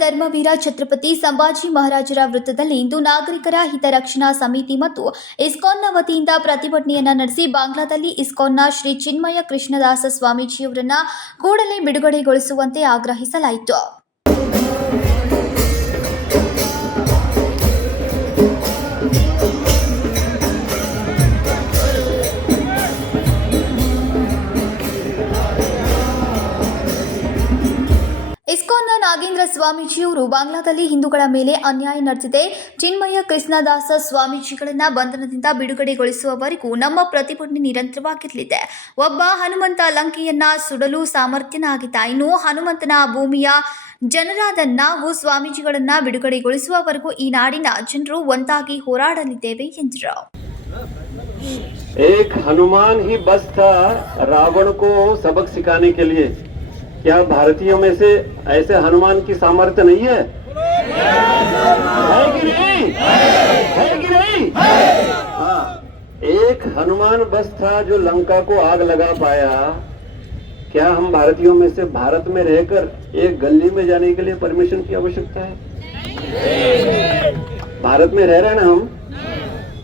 ಧರ್ಮವೀರ ಛತ್ರಪತಿ ಸಂಭಾಜಿ ಮಹಾರಾಜರ ವೃತ್ತದಲ್ಲಿ ಇಂದು ನಾಗರಿಕರ ಹಿತರಕ್ಷಣಾ ಸಮಿತಿ ಮತ್ತು ಇಸ್ಕಾನ್ನ ವತಿಯಿಂದ ಪ್ರತಿಭಟನೆಯನ್ನು ನಡೆಸಿ ಬಾಂಗ್ಲಾದಲ್ಲಿ ಇಸ್ಕಾನ್ನ ಶ್ರೀ ಚಿನ್ಮಯ ಕೃಷ್ಣದಾಸ ಸ್ವಾಮೀಜಿಯವರನ್ನ ಕೂಡಲೇ ಬಿಡುಗಡೆಗೊಳಿಸುವಂತೆ ಆಗ್ರಹಿಸಲಾಯಿತು. ಸ್ವಾಮೀಜಿಯವರು ಬಾಂಗ್ಲಾದಲ್ಲಿ ಹಿಂದೂಗಳ ಮೇಲೆ ಅನ್ಯಾಯ ನಡೆದಿದೆ ಚಿನ್ಮಯ ಕೃಷ್ಣದಾಸ ಸ್ವಾಮೀಜಿಗಳನ್ನ ಬಂಧನದಿಂದ ಬಿಡುಗಡೆಗೊಳಿಸುವವರೆಗೂ ನಮ್ಮ ಪ್ರತಿಭಟನೆ ನಿರಂತರವಾಗಿರಲಿದೆ ಒಬ್ಬ ಹನುಮಂತ ಲಂಕೆಯನ್ನ ಸುಡಲು ಸಾಮರ್ಥ್ಯನಾಗಿದ್ದ ಇನ್ನು ಹನುಮಂತನ ಭೂಮಿಯ ಜನರಾದ ನಾವು ಸ್ವಾಮೀಜಿಗಳನ್ನ ಬಿಡುಗಡೆಗೊಳಿಸುವವರೆಗೂ ಈ ನಾಡಿನ ಜನರು ಒಂದಾಗಿ ಹೋರಾಡಲಿದ್ದೇವೆ ಎಂದರು एक हनुमान ही बस था रावण को सबक सिखाने के लिए क्या भारतीयों में से ऐसे हनुमान की सामर्थ्य नहीं है? है कि नहीं? है कि नहीं? हाँ एक हनुमान बस था जो लंका को आग लगा पाया। क्या हम भारतीयों में से भारत में रहकर एक गली में जाने के लिए परमिशन की आवश्यकता है? भारत में रह रहे ना हम?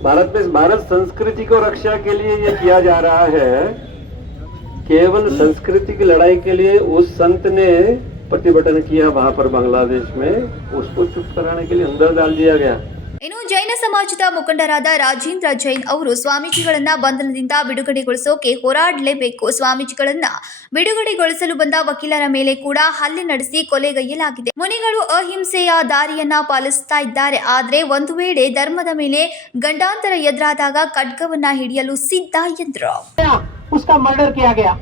भारत में भारत संस्कृति को रक्षा के लिए ये किया जा रहा है। केवल संस्कृति की लड़ाई के लिए उस संत ने प्रतिभटन किया वहां पर बांग्लादेश में उसको चुप कराने के लिए अंदर डाल दिया गया ಇನ್ನು ಜೈನ ಸಮಾಜದ ಮುಖಂಡರಾದ ರಾಜೇಂದ್ರ ಜೈನ್ ಅವರು ಸ್ವಾಮೀಜಿಗಳನ್ನ ಬಂಧನದಿಂದ ಬಿಡುಗಡೆಗೊಳಿಸೋಕೆ ಹೋರಾಡಲೇಬೇಕು ಸ್ವಾಮೀಜಿಗಳನ್ನ ಬಿಡುಗಡೆಗೊಳಿಸಲು ಬಂದ ವಕೀಲರ ಮೇಲೆ ಕೂಡ ಹಲ್ಲೆ ನಡೆಸಿ ಕೊಲೆಗೈಯಲಾಗಿದೆ ಮುನಿಗಳು ಅಹಿಂಸೆಯ ದಾರಿಯನ್ನ ಪಾಲಿಸ್ತಾ ಇದ್ದಾರೆ ಆದ್ರೆ ಒಂದು ವೇಳೆ ಧರ್ಮದ ಮೇಲೆ ಗಂಡಾಂತರ ಎದುರಾದಾಗ ಖಡ್ಗವನ್ನ ಹಿಡಿಯಲು ಸಿದ್ಧ ಎಂದರು आया, उसका मर्डर किया गया।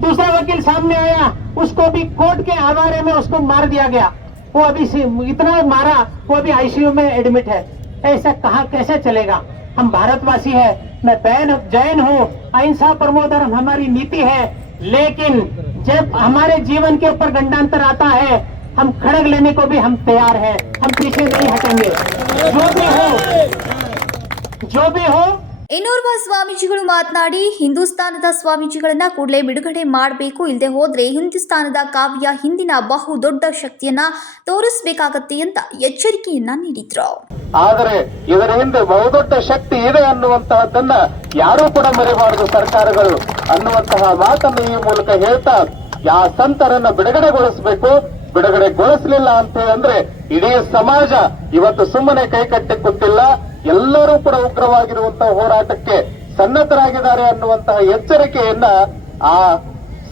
दूसरा वकील सामने आया, उसको भी कोर्ट के हवाले में उसको मार दिया गया। वो अभी इतना मारा, वो अभी आईसीयू में एडमिट है। ऐसा कहा, कैसे चलेगा? हम भारतवासी है, मैं बैन, जैन हूँ, अहिंसा प्रमोदर हमारी नीति है। लेकिन जब हमारे जीवन के ऊपर गंडांतर आता है, हम खड़ग लेने को भी हम तैयार हैं। हम पीछे नहीं हटेंगे। जो भी हो, जो भी हो ಇನ್ನೋರ್ವ ಸ್ವಾಮೀಜಿಗಳು ಮಾತನಾಡಿ, ಹಿಂದೂಸ್ತಾನದ ಸ್ವಾಮೀಜಿಗಳನ್ನ ಕೂಡಲೇ ಬಿಡುಗಡೆ ಮಾಡಬೇಕು ಇಲ್ಲದೆ ಹೋದ್ರೆ ಹಿಂದೂಸ್ತಾನದ ಕಾವ್ಯ ಹಿಂದಿನ ಬಹು ದೊಡ್ಡ ಶಕ್ತಿಯನ್ನ ತೋರಿಸಬೇಕಾಗತ್ತೆ ಅಂತ ಎಚ್ಚರಿಕೆಯನ್ನ ನೀಡಿದ್ರು. ಆದರೆ ಇದರ ಹಿಂದೆ ಬಹುದೊಡ್ಡ ಶಕ್ತಿ ಇದೆ ಅನ್ನುವಂತಹದ್ದನ್ನ ಯಾರೂ ಕೂಡ ಮರೆಯಬಾರದು ಸರ್ಕಾರಗಳು. ಅನ್ನುವಂತಹ ಮಾತನ್ನು ಈ ಮೂಲಕ ಹೇಳ್ತಾ, ಯಾ ಸಂತರನ್ನ ಬಿಡುಗಡೆಗೊಳಿಸಬೇಕು, ಬಿಡುಗಡೆಗೊಳಿಸಲಿಲ್ಲ ಅಂತ ಅಂದ್ರೆ ಇಡೀ ಸಮಾಜ ಇವತ್ತು ಸುಮ್ಮನೆ ಕೈಕಟ್ಟಿ ಕೂತಿಲ್ಲ ಎಲ್ಲರೂ ಕೂಡ ಉಗ್ರವಾಗಿರುವಂತಹ ಹೋರಾಟಕ್ಕೆ ಸನ್ನದ್ಧರಾಗಿದ್ದಾರೆ ಅನ್ನುವಂತಹ ಎಚ್ಚರಿಕೆಯನ್ನ ಆ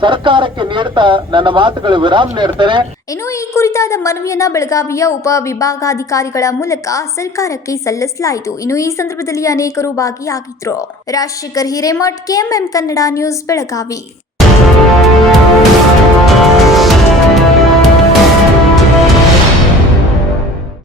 ಸರ್ಕಾರಕ್ಕೆ ನೀಡ್ತಾ ನನ್ನ ಮಾತುಗಳು ವಿರಾಮ ನೀಡ್ತೇನೆ. ಇನ್ನು ಈ ಕುರಿತಾದ ಮನವಿಯನ್ನ ಬೆಳಗಾವಿಯ ಉಪ ವಿಭಾಗಾಧಿಕಾರಿಗಳ ಮೂಲಕ ಸರ್ಕಾರಕ್ಕೆ ಸಲ್ಲಿಸಲಾಯಿತು. ಇನ್ನು ಈ ಸಂದರ್ಭದಲ್ಲಿ ಅನೇಕರು ಭಾಗಿಯಾಗಿದ್ರು. Rajashekhar Hiremath, KMM Kannada news, Belagavi.